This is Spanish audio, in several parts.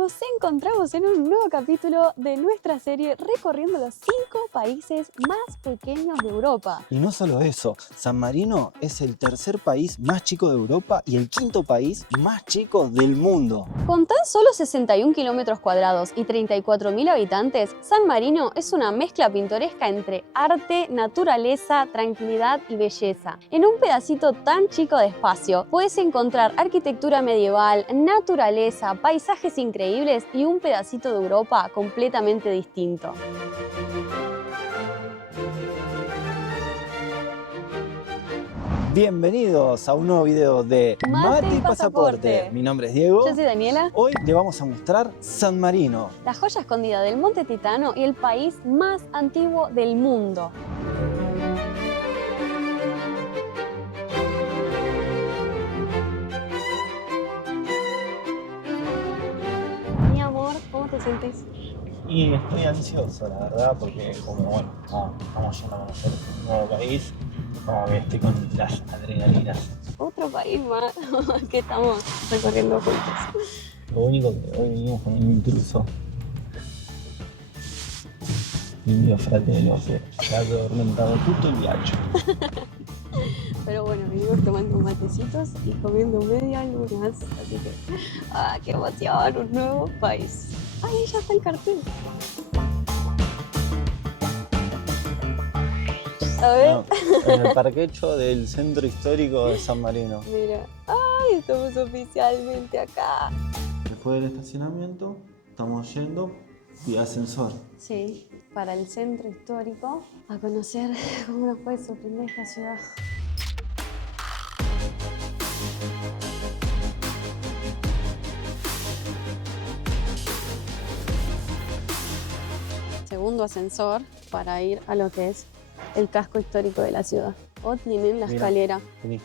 Nos encontramos en un nuevo capítulo de nuestra serie recorriendo los 5 países más pequeños de Europa. Y no solo eso, San Marino es el tercer país más chico de Europa y el quinto país más chico del mundo. Con tan solo 61 kilómetros cuadrados y 34.000 habitantes, San Marino es una mezcla pintoresca entre arte, naturaleza, tranquilidad y belleza. En un pedacito tan chico de espacio puedes encontrar arquitectura medieval, naturaleza, paisajes increíbles y un pedacito de Europa completamente distinto. Bienvenidos a un nuevo video de Mate y y Pasaporte. Mi nombre es Diego. Yo soy Daniela. Hoy le vamos a mostrar San Marino. La joya escondida del Monte Titano y el país más antiguo del mundo. Mi amor, ¿cómo te sientes? Y estoy ansioso, la verdad, porque como estamos yendo a conocer un nuevo país, como que estoy con las adrenalinas. Otro país más que estamos recorriendo juntos. Lo único que hoy venimos con un intruso. Il mio fratello se ha addormentato tutto il viaggio. Pero bueno, venimos tomando matecitos y comiendo media lunas, así que qué emoción, un nuevo país. Ay, ya está el cartel. A ver. No, en el parquecho del centro histórico de San Marino. Mira, ay, estamos oficialmente acá. Después del estacionamiento, estamos yendo vía ascensor. Sí, para el centro histórico, a conocer cómo nos puede sorprender esta ciudad. Segundo ascensor para ir a lo que es el casco histórico de la ciudad. O tienen la Mira, escalera Vení.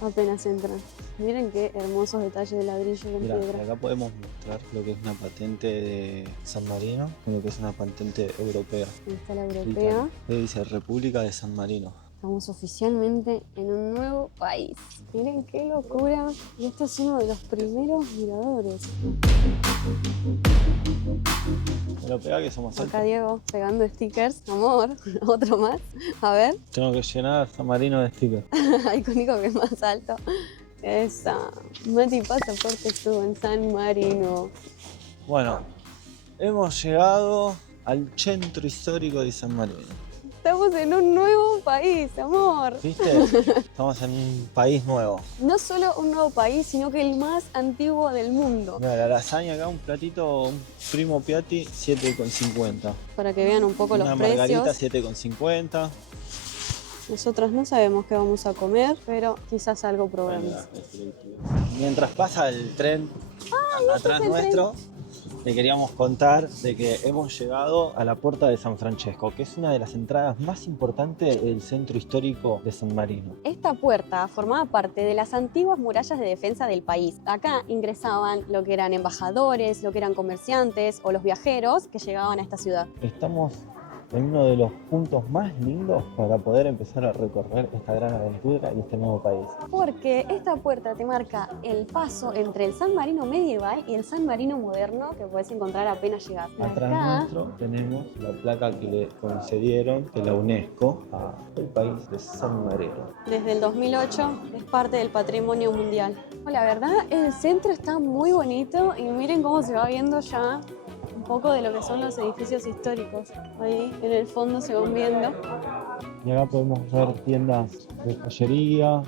apenas entran. Miren qué hermosos detalles de ladrillo con Mirá, piedra. acá podemos mostrar lo que es una patente de San Marino y lo que es una patente europea. Ahí está la europea. Ahí dice República de San Marino. Estamos oficialmente en un nuevo país. Miren qué locura. Y este es uno de los primeros miradores. Europea que somos Acá altos. Diego pegando stickers. Amor, otro más. A ver. Tengo que llenar San Marino de stickers. Icónico que es más alto. Esa. Mate y Pasaporte estuvo en San Marino. Bueno, hemos llegado al centro histórico de San Marino. Estamos en un nuevo país, amor. ¿Viste? Estamos en un país nuevo. No solo un nuevo país, sino que el más antiguo del mundo. Mira, la lasaña acá, un platito, un primo piatti, 7,50. Para que vean un poco Una los margarita, precios. 7,50. Nosotros no sabemos qué vamos a comer, pero quizás algo probemos. Mientras pasa el tren atrás nuestro, le queríamos contar de que hemos llegado a la Puerta de San Francesco, que es una de las entradas más importantes del centro histórico de San Marino. Esta puerta formaba parte de las antiguas murallas de defensa del país. Acá ingresaban lo que eran embajadores, lo que eran comerciantes o los viajeros que llegaban a esta ciudad. Estamos en uno de los puntos más lindos para poder empezar a recorrer esta gran aventura y este nuevo país. Porque esta puerta te marca el paso entre el San Marino medieval y el San Marino moderno que puedes encontrar apenas llegar. Atrás nuestro tenemos la placa que le concedieron de la UNESCO al país de San Marino. Desde el 2008 es parte del patrimonio mundial. La verdad, el centro está muy bonito y miren cómo se va viendo ya un poco de lo que son los edificios históricos. Ahí en el fondo se van viendo. Y acá podemos ver tiendas de joyería,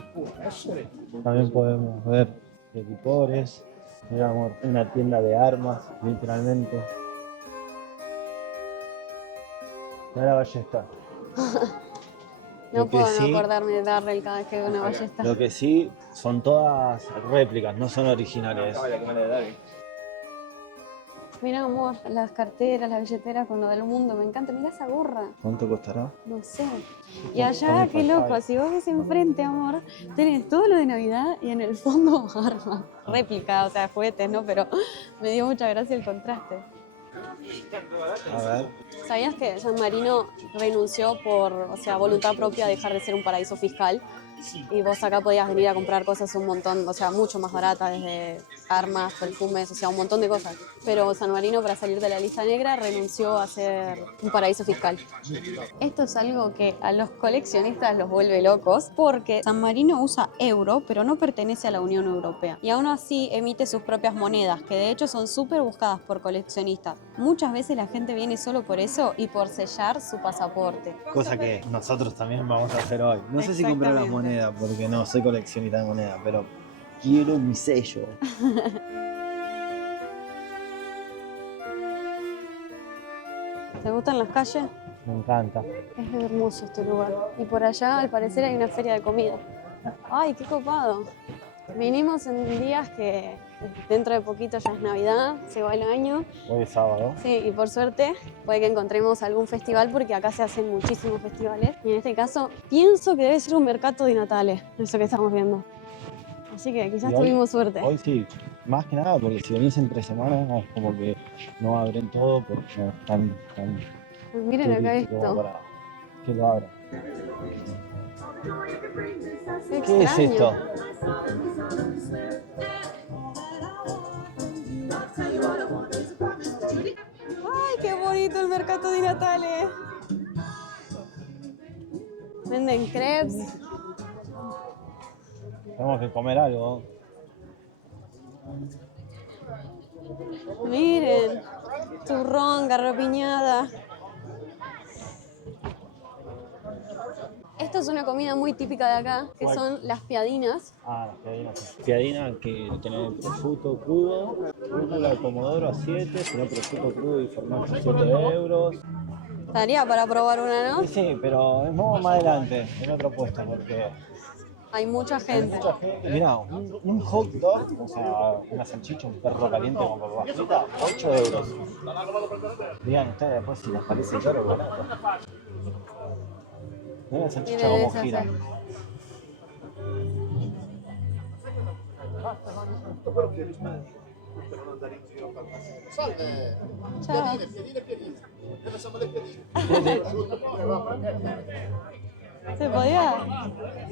también podemos ver de licores, digamos, una tienda de armas, literalmente. Mira la ballesta. No Lo que puedo sí- no acordarme de Darrell cada vez que veo una ballesta. Lo que sí, son todas réplicas, no son originales. Mira, amor, las carteras, las billeteras con lo del mundo, me encanta. Mira esa gorra, ¿Cuánto costará? no sé. Y allá, qué loco, si vos ves enfrente, amor, tenés todo lo de Navidad y en el fondo armas. Réplica, o sea, juguetes, ¿no? Pero me dio mucha gracia el contraste. A ver. ¿Sabías que San Marino renunció por, voluntad propia a dejar de ser un paraíso fiscal Y vos acá podías venir a comprar cosas un montón, o sea, mucho más baratas, desde armas, perfumes, o sea, un montón de cosas. Pero San Marino, para salir de la lista negra, renunció a ser un paraíso fiscal. Esto es algo que a los coleccionistas los vuelve locos, porque San Marino usa euro, pero no pertenece a la Unión Europea. Y aún así emite sus propias monedas, que de hecho son súper buscadas por coleccionistas. Muchas veces la gente viene solo por eso y por sellar su pasaporte. Cosa que nosotros también vamos a hacer hoy. No sé si comprar las monedas, porque no soy coleccionista de monedas, pero quiero mi sello. ¿Te gustan las calles? Me encanta. Es hermoso este lugar. Y por allá, al parecer, hay una feria de comida. ¡Ay, qué copado! Vinimos en días que dentro de poquito ya es Navidad, se va el año. Hoy es sábado. Sí, y por suerte puede que encontremos algún festival porque acá se hacen muchísimos festivales. Y en este caso pienso que debe ser un mercado de Natale, eso que estamos viendo. Así que quizás tuvimos suerte. Hoy sí, más que nada porque si venís entre semanas es como que no abren todo porque no están Miren acá esto. para que lo abran. Qué ¿Qué es esto? ¡Ay, qué bonito el mercado de Natale! Venden crepes. Tenemos que comer algo. Miren, turrón, garrapiñada. Esto es una comida muy típica de acá, que son las piadinas. Ah, las piadinas. Piadina que tiene prosciutto crudo, rúcula de pomodoro a 7, sino prosciutto crudo y formaggio a 7 euros. Estaría para probar una, ¿no? Sí, pero es más adelante, en otro puesto, porque Hay mucha gente. mucha gente. Mirá, un hot dog, o sea, una salchicha, un perro caliente con papita, 8 euros. Digan ustedes después si les parece caro o barato. Una salchicha Miren como esa gira. Chao.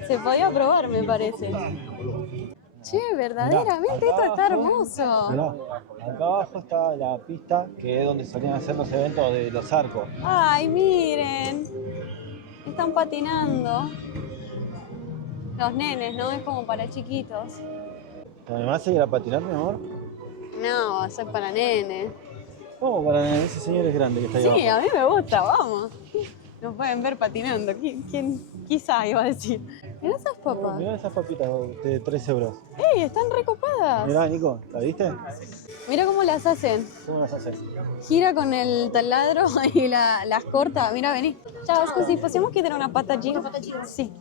Se podía probar, me parece. Che, verdaderamente esto está hermoso. Mirá, acá abajo está la pista que es donde solían hacer los eventos de los arcos. Ay, miren. Están patinando. Los nenes, ¿no? Es como para chiquitos. ¿Te animás a ir a patinar, mi amor? No, eso es para nenes. ¿Cómo para ese señor es grande que está ahí Sí, abajo? a mí me gusta, vamos. Nos pueden ver patinando. ¿Quién quizá iba a decir? Mirá esas papas. Mirá esas papitas de 3 euros. ¡Ey, están recopadas! Mirá, Nico, ¿la viste? Mira cómo las hacen. ¿Cómo las haces? Gira con el taladro y las corta. Mira, vení. Ciao, scusi, possiamo chiedere una pata giro? Sí.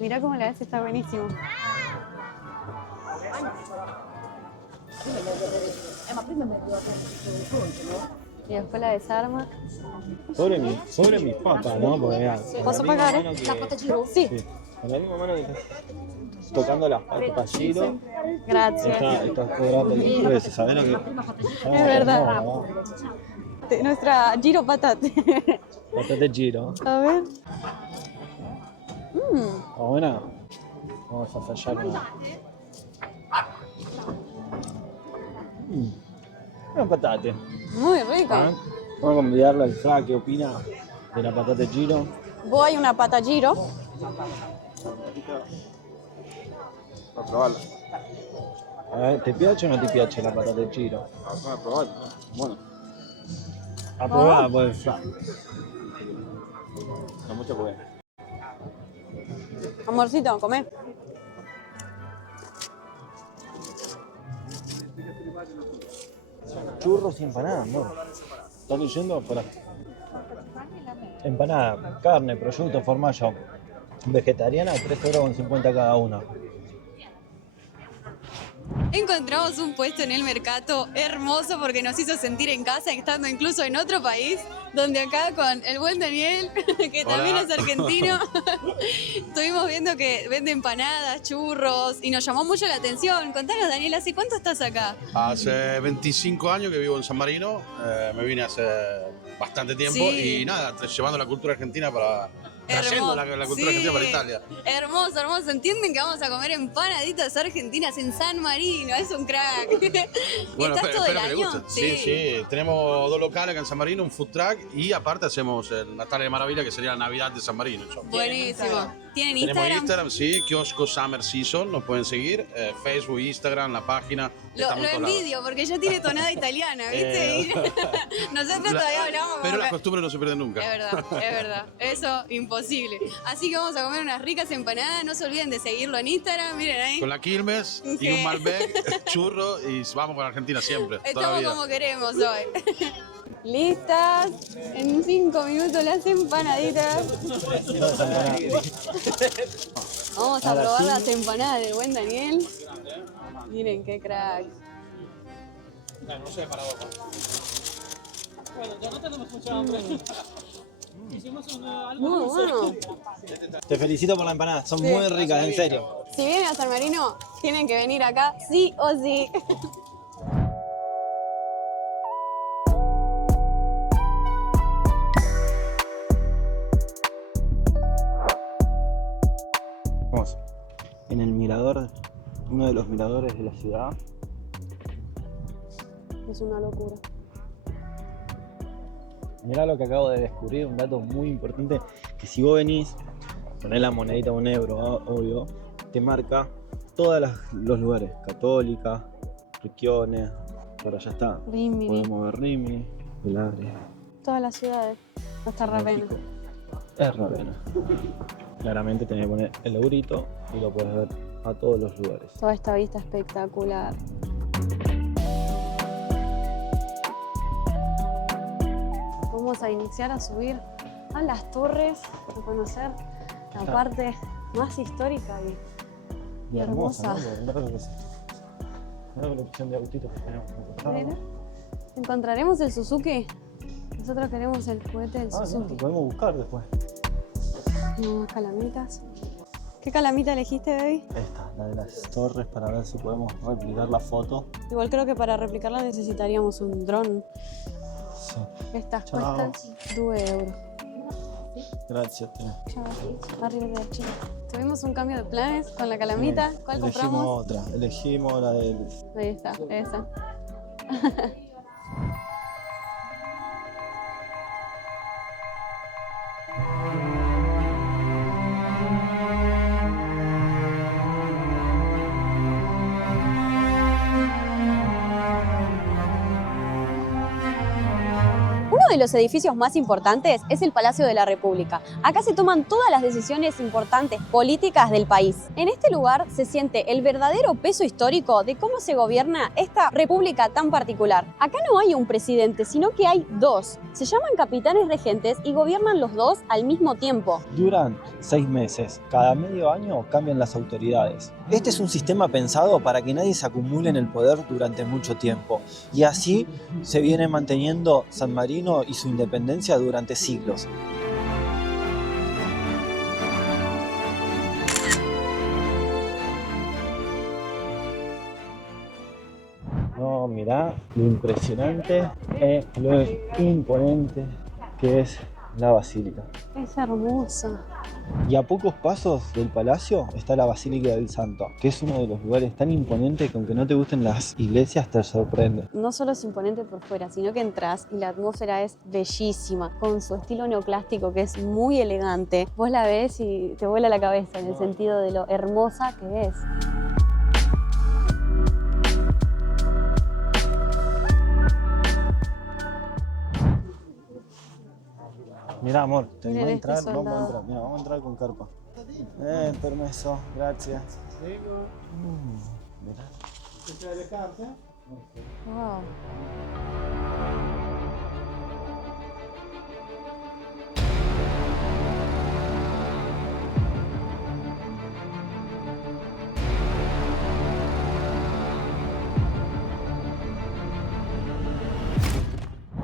Mira cómo la hace, está buenísimo. Y después la desarma. Sobre mis papas, ¿no? Porque mirá, ¿Posso pagare? la pata Giro? Sí. Sí, con la misma mano que estás tocando las papas giro, Gracias. estás cobrando el precio, ¿sabés lo que? Es verdad. Nuestra giro patate. Patate giro. A ver. ¿Está buena? Vamos a fallar una. Una patate. Muy rico. ¿Ah? Vamos a convidarle al Fra, ¿qué opina de la patate giro? Vuoi una pata giro? A provarla. A ver, ¿te piace o no te piace la patate giro? A provarla. Bueno, A probar por el Fra. no mucho porque. Amorcito, comé. Churros y empanadas, amor. ¿Estás leyendo? Por acá. Empanada, carne, prosciutto, formaggio. Vegetariana, 3,50 € cada una. Encontramos un puesto en el mercado hermoso porque nos hizo sentir en casa, estando incluso en otro país, donde acá con el buen Daniel, que también es argentino, estuvimos viendo que vende empanadas, churros, y nos llamó mucho la atención. Contanos, Daniel, ¿hace cuánto estás acá? Hace 25 años que vivo en San Marino, me vine hace bastante tiempo Sí. y nada, llevando la cultura argentina para trayendo la cultura argentina para Italia. Hermoso, hermoso. ¿Entienden que vamos a comer empanaditas argentinas en San Marino? Es un crack. Bueno, ¿Estás todo el espero que les año? guste. Sí. Tenemos 2 locales acá en San Marino, un food truck y aparte hacemos el Natale de Maravilla, que sería la Navidad de San Marino. Buenísimo. ¿Tienen Tenemos Instagram? Instagram, sí, Kiosco Summer Season, nos pueden seguir. Facebook, Instagram, la página. Lo estamos en todos lados. envidio porque ya tiene tonada italiana, ¿viste? Y nosotros todavía hablamos Pero como las que- costumbres no se pierden nunca. Es verdad. Eso, imposible. Así que vamos a comer unas ricas empanadas. No se olviden de seguirlo en Instagram. Miren ahí. Con la Quilmes y Sí. un Malbec, churro y vamos con Argentina siempre, toda la Estamos vida. como queremos hoy. Listas. En 5 minutos las empanaditas. Vamos a Ahora probar sí. las empanadas del buen Daniel. Miren qué crack. Muy bueno. Te felicito por la empanada, son Sí. muy ricas, en serio. Si vienen a San Marino, tienen que venir acá sí o sí. Vamos, en el mirador, uno de los miradores de la ciudad. Es una locura. Mirá lo que acabo de descubrir, un dato muy importante, que si vos venís, ponés la monedita €1, obvio, te marca todos los lugares, Católica, Riquione, por allá está. Rimini. Podemos ver Rimini, Velagre, Todas las ciudades. Hasta Ravenna. México. Es Ravenna. Claramente tenés que poner el eurito y lo puedes ver a todos los lugares. Toda esta vista espectacular. Vamos a iniciar a subir a las torres, a conocer la Claro. parte más histórica y Y hermosa, hermosa. ¿no? Mirá lo que es esto. Mirá la colección de autitos que tenemos. Mira. ¿Encontraremos el Suzuki? Nosotros queremos el juguete del Ah, no, Suzuki. lo podemos buscar después. No, calamitas. ¿Qué calamita elegiste, baby? Esta, la de las torres, para ver si podemos replicar la foto. Igual creo que para replicarla necesitaríamos un dron. Sí. Estas Chao. cuestan €2. Gracias, Tina. Chao, arrivederci. Tuvimos un cambio de planes con la calamita. ¿Cuál Elegimos compramos? otra, elegimos la del... Ahí está, esa. Uno de los edificios más importantes es el Palacio de la República. Acá se toman todas las decisiones importantes políticas del país. En este lugar se siente el verdadero peso histórico de cómo se gobierna esta república tan particular. Acá no hay un presidente, sino que hay dos. Se llaman capitanes regentes y gobiernan los dos al mismo tiempo. Duran 6 meses. Cada medio año cambian las autoridades. Este es un sistema pensado para que nadie se acumule en el poder durante mucho tiempo. Y así se viene manteniendo San Marino y su independencia durante siglos. No, mirá lo impresionante y lo imponente que es la basílica. Es hermosa. Y a pocos pasos del palacio está la Basílica del Santo, que es uno de los lugares tan imponentes que aunque no te gusten las iglesias te sorprende. No solo es imponente por fuera, sino que entras y la atmósfera es bellísima, con su estilo neoclásico que es muy elegante. Vos la ves y te vuela la cabeza en el sentido de lo hermosa que es. Mira, amor, te Miren voy a este entrar, vamos a soldado. entrar. Mira, vamos a entrar con carpa. Permiso, gracias. Mira. Wow.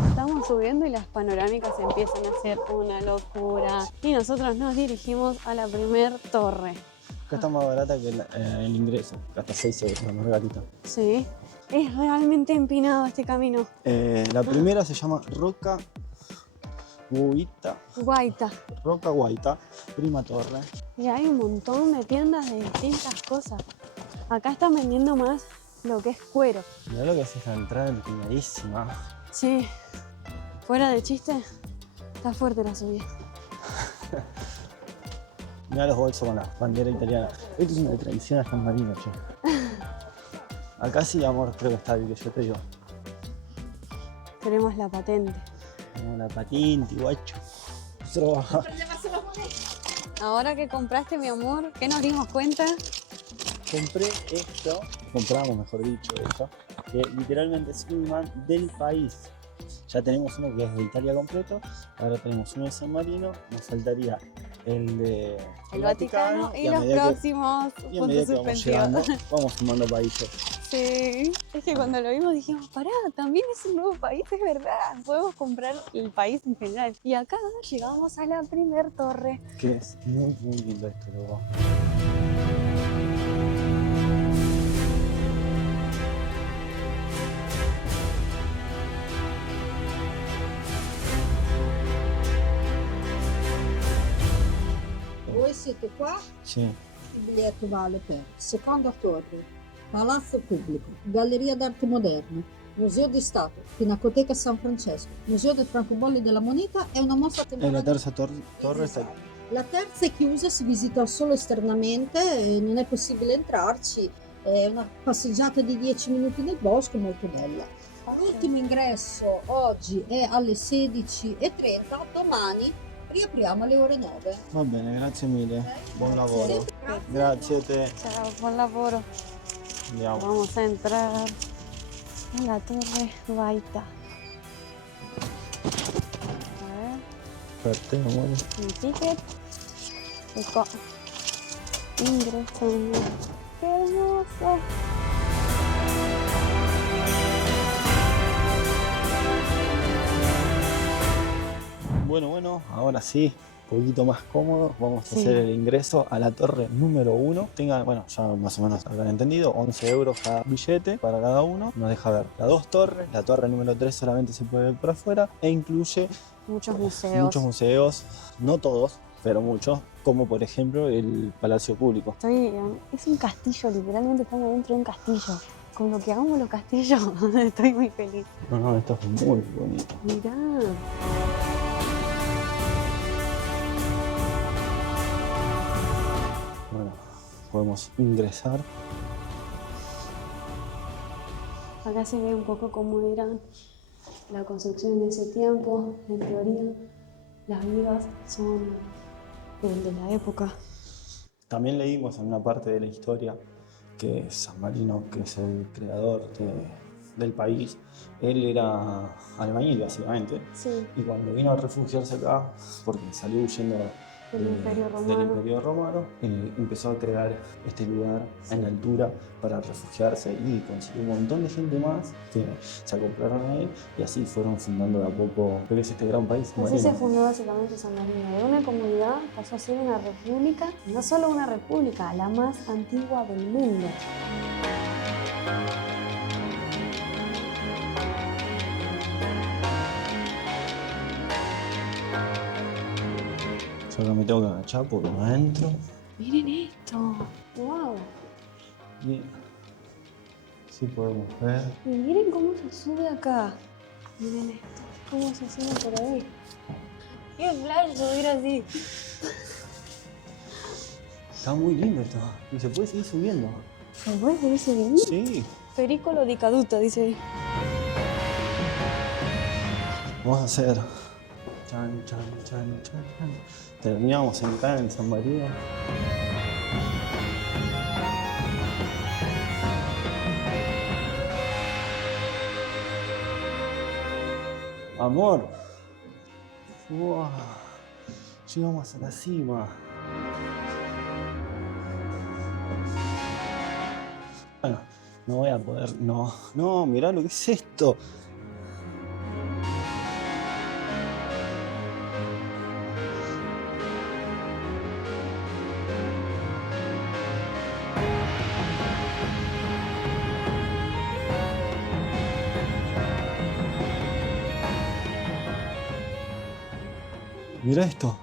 Estamos subiendo y las panorámicas empiezan a ser una locura. Y nosotros nos dirigimos a la primer torre. Acá está más barata que el ingreso, hasta 6 euros la margarita. Sí, es realmente empinado este camino. La primera se llama Rocca Guaita, Guaita. Roca Guaita, prima torre. Y hay un montón de tiendas de distintas cosas. Acá están vendiendo más lo que es cuero. Mirá lo que es esta entrada empinadísima. Sí, fuera de chiste, está fuerte la subida. Mirá los bolsos con la bandera italiana. Esto es una tradición a San Marino, che. Acá sí, amor, creo que está el que yo te digo. Queremos la patente. Como la patinti, guacho. Nosotros bajamos. Ahora que compraste, mi amor, ¿qué nos dimos cuenta? Compré esto, compramos mejor dicho esto, que literalmente es un imán del país. Ya tenemos uno que es de Italia completo, ahora tenemos uno de San Marino, nos faltaría el de El Vaticano y a los medida próximos y a medida puntos que vamos llegando, suspensivos. vamos sumando países. Sí, es que cuando lo vimos dijimos, pará, también es un nuevo país, es verdad. Podemos comprar el país en general. Y acá llegamos a la primer torre. Que es muy, muy lindo esto, luego. Voi siete qua, Sí. il biglietto vale per Seconda Torre, Palazzo Pubblico, Galleria d'Arte Moderna, Museo di Stato, Pinacoteca San Francesco, Museo del Francobollo della Moneta e una mostra En la temporanea. terza torre está aquí. La terza è chiusa, si visita solo esternamente, non è possibile entrarci, è una passeggiata di 10 minuti nel bosco molto bella. L'ultimo ingresso oggi è alle 16:30, domani riapriamo alle ore 9. Va bene, grazie mille. Buon lavoro. Grazie. Grazie a te. Ciao, buon lavoro. Andiamo. Vamos a entrar a la torre Guaita. A ver, Per te, amore. mi ticket. Y ingresando. ¡Qué hermoso! Bueno, ahora sí, un poquito más cómodo. Vamos a Sí. hacer el ingreso a la torre número 1. Bueno, ya más o menos habrán entendido, 11 euros cada billete para cada uno. Nos deja ver las dos torres. La torre número 3 solamente se puede ver por afuera e incluye Muchos museos. muchos museos, no todos, pero muchos, como por ejemplo el Palacio Público. Es un castillo, literalmente estamos dentro de un castillo. Con lo que hagamos los castillos, estoy muy feliz. No, esto es muy bonito. Mirá. Bueno, podemos ingresar. Acá se ve un poco cómo era la construcción en ese tiempo. En teoría, las vigas son de la época. También leímos en una parte de la historia que San Marino, que es el creador del país, él era albañil básicamente. Sí, Y cuando vino a refugiarse acá, porque salió huyendo del Imperio del Romano. Imperio Romano, empezó a crear este lugar en altura para refugiarse y consiguió un montón de gente más que se acoplaron a él y así fueron fundando de a poco lo que es este gran país. Así se Marino. fundó básicamente San Marino. De una comunidad pasó a ser una república, no solo una república, la más antigua del mundo. Yo acá me tengo que agachar porque no entro. Miren esto. ¡Wow! Y sí podemos ver. Y miren cómo se sube acá. Miren esto. Cómo se sube por ahí. ¡Qué flash subir así! Está muy lindo esto. Y se puede seguir subiendo. ¿Se puede seguir subiendo? Sí. Pericolo di caduta, dice ahí. Vamos a hacer. Chan, chan, chan, chan, chan. Terminamos en acá en San Marino. Amor. Wow. Llegamos a la cima. Bueno, no voy a poder. No, mirá lo que es esto. Mirá esto.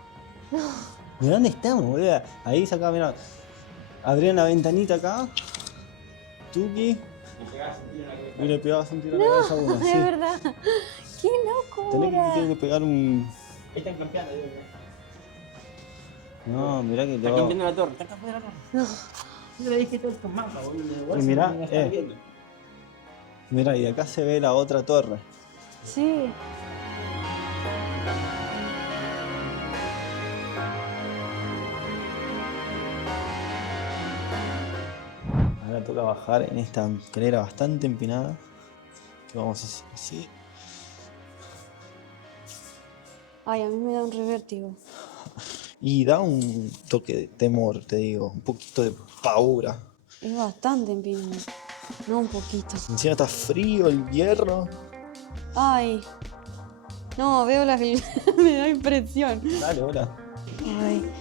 Mirá dónde estamos, boludo. Ahí sacá, mirá. Abrían la ventanita acá. Tuki. Y le pegabas un tiro en la cabeza a uno. Es verdad. ¡Qué locura! Tenés que pegar un. Ahí están campeando. No, mirá que Está lo. campeando la torre. Está campeando la torre. No. Yo le dije todo esto mapa, boludo. Y mirá, mirá, y de acá se ve la otra torre. Sí. Ahora toca bajar en esta escalera bastante empinada. Que vamos a hacer así. Ay, a mí me da un revértigo. Y da un toque de temor, te digo. Un poquito de paura. Es bastante empinado. No un poquito. Encima está frío el hierro. Ay. No, veo la me da impresión. Dale, hola. Ay,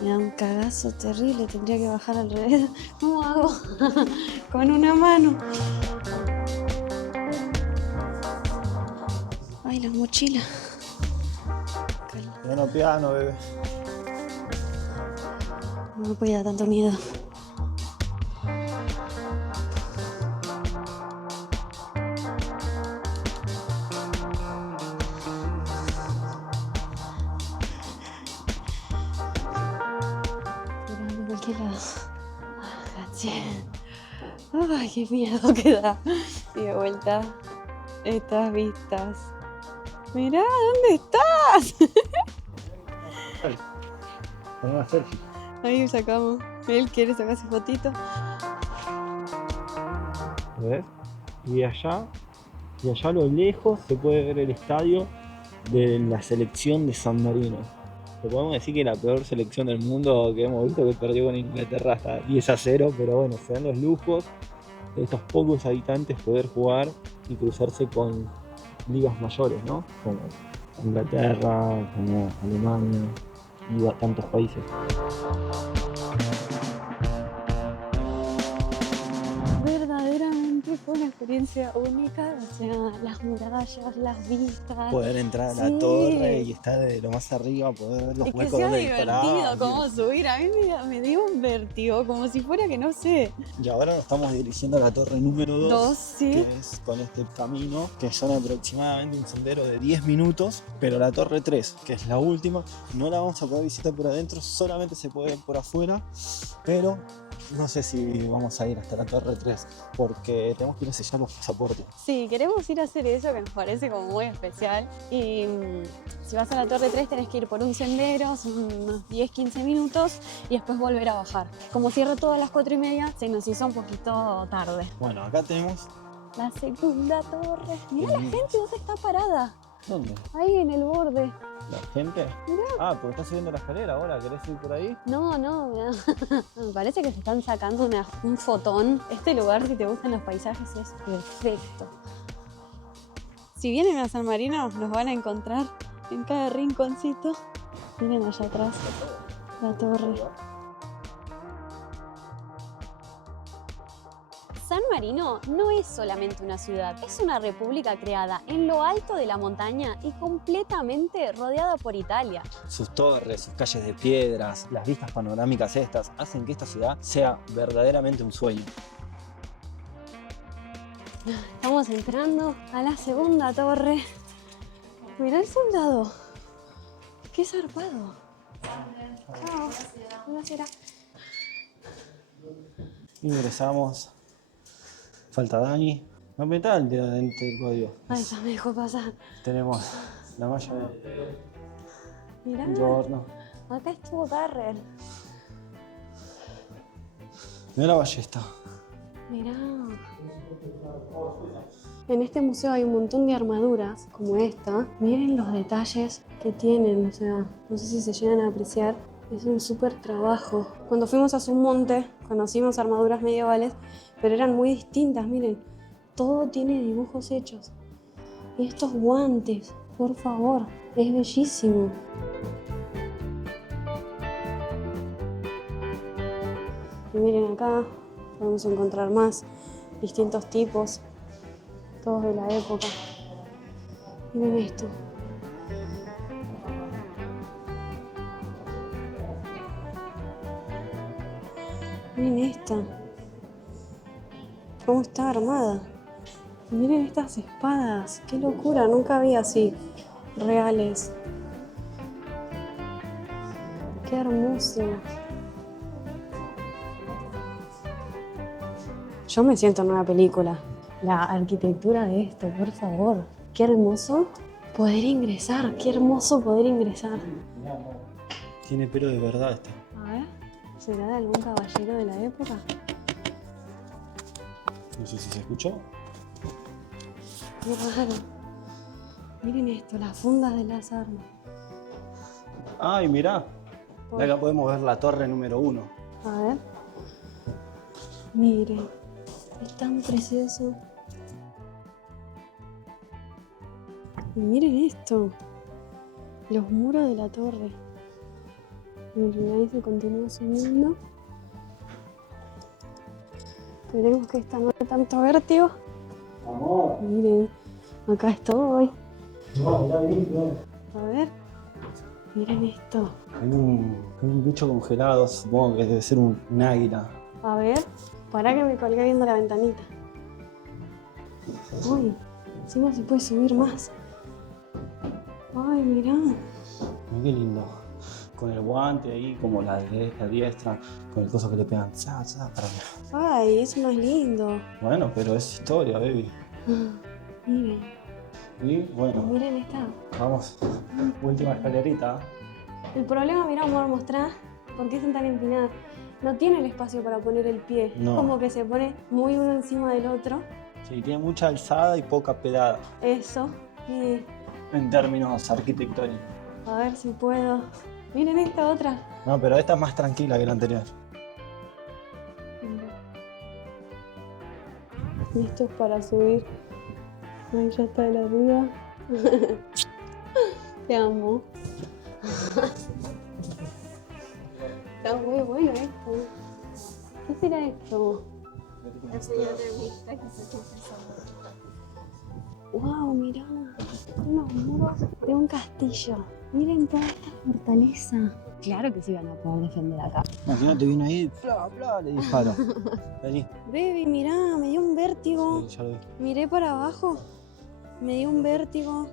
me da un cagazo terrible. Tendría que bajar al revés. ¿Cómo hago? Con una mano. Ay, la mochila. Piano, piano, bebé. No me puede dar tanto miedo. Mirando de cualquier lado. Agaché. Ay, qué miedo que da. Y de vuelta, estas vistas. Mirá, ¿dónde estás? Ponemos a selfie. Ahí sacamos. Él quiere sacarse fotito. ¿Ves? Y allá a lo lejos se puede ver el estadio de la selección de San Marino. Lo podemos decir que es la peor selección del mundo que hemos visto, que perdió con Inglaterra hasta 10-0, pero bueno, se dan los lujos de estos pocos habitantes poder jugar y cruzarse con ligas mayores, ¿no? Como Inglaterra, como Alemania y tantos países. Verdaderamente fue una experiencia única, o sea, las murallas, las vistas. Poder entrar a la Sí. torre y estar de lo más arriba, poder ver los Y que huecos sea donde divertido disparaban. cómo subir, a mí me dio un vértigo, como si fuera que no sé. Y ahora nos estamos dirigiendo a la torre número 2. Dos, sí. Que es con este camino, que son aproximadamente un sendero de 10 minutos, pero la torre 3, que es la última, no la vamos a poder visitar por adentro, solamente se puede ver por afuera, pero no sé si vamos a ir hasta la torre 3, porque tenemos que ir a sellar los pasaportes. Sí, queremos ir a hacer eso que nos parece como muy especial. Y si vas a la Torre 3 tenés que ir por un sendero, son unos 10-15 minutos y después volver a bajar. Como cierra todo a las 4:30, se nos hizo un poquito tarde. Bueno, acá tenemos... La segunda torre. Mirá la gente, ¿dónde está parada? ¿Dónde? Ahí en el borde. ¿La gente? Mirá. Ah, porque está subiendo la escalera ahora, ¿querés ir por ahí? No, me parece que se están sacando un fotón. Este lugar, si te gustan los paisajes, es perfecto. Si vienen a San Marino, los van a encontrar en cada rinconcito. Miren allá atrás, la torre. San Marino no es solamente una ciudad, es una república creada en lo alto de la montaña y completamente rodeada por Italia. Sus torres, sus calles de piedras, las vistas panorámicas estas, hacen que esta ciudad sea verdaderamente un sueño. Estamos entrando a la segunda torre. Mirá el soldado. Qué zarpado. Chao. Buonasera. Ingresamos. Falta Dani. No me está el del código. Ay, ya me dejó pasar. Tenemos la malla de Mirá, giorno. acá estuvo Garrel. Mira la ballesta. Mirá. En este museo hay un montón de armaduras como esta. Miren los detalles que tienen, o sea, no sé si se llegan a apreciar. Es un súper trabajo. Cuando fuimos a Submonte conocimos armaduras medievales, pero eran muy distintas, miren. Todo tiene dibujos hechos. Y estos guantes, por favor, es bellísimo. Y miren acá, podemos encontrar más distintos tipos, todos de la época. Miren esto. Miren esta. ¿Cómo está armada? Miren estas espadas. Qué locura, nunca vi así. Reales. Qué hermoso. Yo me siento en una película. La arquitectura de esto, por favor. Qué hermoso poder ingresar. Qué hermoso poder ingresar. Tiene pelo de verdad esta. A ver, ¿será de algún caballero de la época? No sé si se escuchó. Qué raro. Miren esto, las fundas de las armas. Ay, mirá. De acá podemos ver la torre número 1. A ver. Miren, es tan precioso. Y miren esto. Los muros de la torre. Miren, ahí se continúa subiendo. Esperemos que esta no dé tanto vértigo. Amor. Miren, acá estoy. No, mirá bien. A ver. Miren esto. Hay un bicho congelado, supongo que debe ser un águila. A ver. Pará que me colgué viendo la ventanita. Uy, encima se puede subir más. Ay, mirá. Mirá qué lindo. Con el guante ahí, como la diestra, con el coso que le pegan. Para mí. Ay, eso no es lindo. Bueno, pero es historia, baby. Miren, Y bueno, miren esta. vamos. Última escalerita. El problema, mirá, amor, mostrá por qué están tan empinadas. No tiene el espacio para poner el pie. No. Como que se pone muy uno encima del otro. Sí, tiene mucha alzada y poca pedada Eso. Y en términos arquitectónicos. a ver si puedo. Miren esta otra. No, pero esta es más tranquila que la anterior. Y esto es para subir. Ahí ya está de arriba. Te amo. Está muy bueno esto. ¿Qué será esto? Wow, mirá. Unos muros de un castillo. Miren toda esta fortaleza. Claro que sí van a poder defender acá. Imagínate, viene ahí, bla, bla, le disparo. Vení. Baby, mirá, me dio un vértigo. Sí, ya lo vi. Miré para abajo. Me dio un vértigo.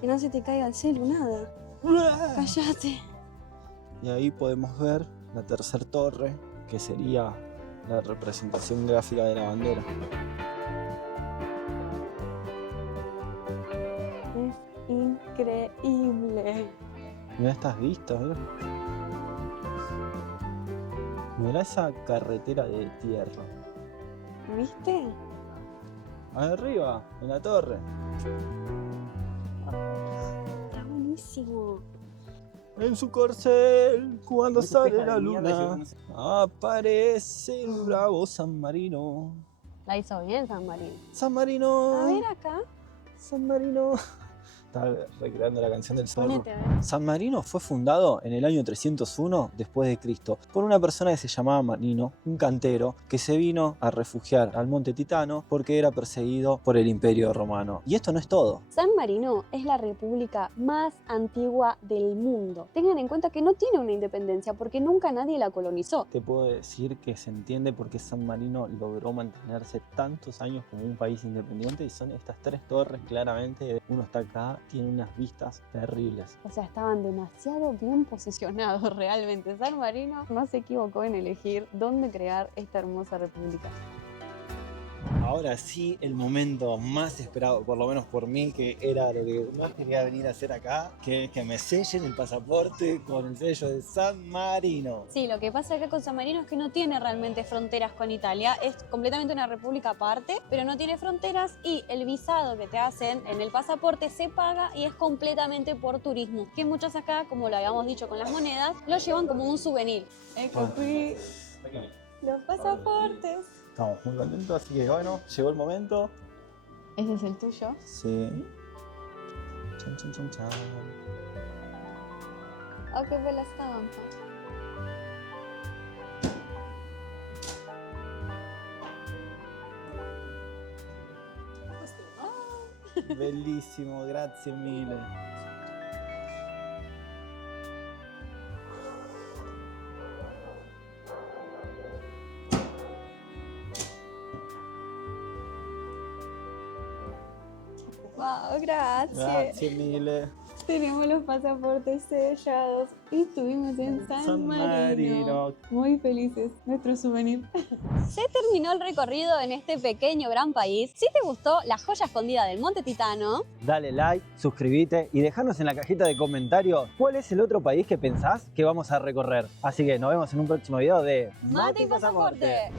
Que no se te caiga el celu, nada. Cállate. Y ahí podemos ver la tercera torre, que sería la representación gráfica de la bandera. Es increíble. Mirá estas vistas, ¿eh? Mirá esa carretera de tierra. ¿Viste? Ahí arriba, en la torre. Está buenísimo. En su corcel, cuando sale la luna, aparece el bravo San Marino. La hizo bien San Marino. San Marino. A ver acá. San Marino. Estaba recreando la canción del zorro. Ponete a ver. San Marino fue fundado en el año 301 después de Cristo por una persona que se llamaba Marino, un cantero que se vino a refugiar al monte Titano porque era perseguido por el Imperio Romano. Y esto no es todo. San Marino es la república más antigua del mundo. Tengan en cuenta que no tiene una independencia porque nunca nadie la colonizó. Te puedo decir que se entiende por qué San Marino logró mantenerse tantos años como un país independiente y son estas tres torres claramente. Uno está acá, tiene unas vistas terribles. O sea, estaban demasiado bien posicionados realmente. San Marino no se equivocó en elegir dónde crear esta hermosa república. Ahora sí, el momento más esperado, por lo menos por mí, que era lo que más quería venir a hacer acá, que es que me sellen el pasaporte con el sello de San Marino. Sí, lo que pasa acá con San Marino es que no tiene realmente fronteras con Italia, es completamente una república aparte, pero no tiene fronteras y el visado que te hacen en el pasaporte se paga y es completamente por turismo, que muchos acá, como lo habíamos dicho con las monedas, lo llevan como un souvenir. Los pasaportes. Estamos muy contentos, así que bueno, llegó el momento. ¿Ese es el tuyo? Sí. Chan, chan, chan, chan. Oh, qué bella stampa. Bellissimo, grazie mille. gracias. Grazie mille. Tenemos los pasaportes sellados y estuvimos en San Marino. Muy felices, nuestro souvenir. Se terminó el recorrido en este pequeño gran país. Si te gustó la joya escondida del Monte Titano, Dale like, suscríbete y dejanos en la cajita de comentarios cuál es el otro país que pensás que vamos a recorrer. Así que nos vemos en un próximo video de Mate y Pasaporte.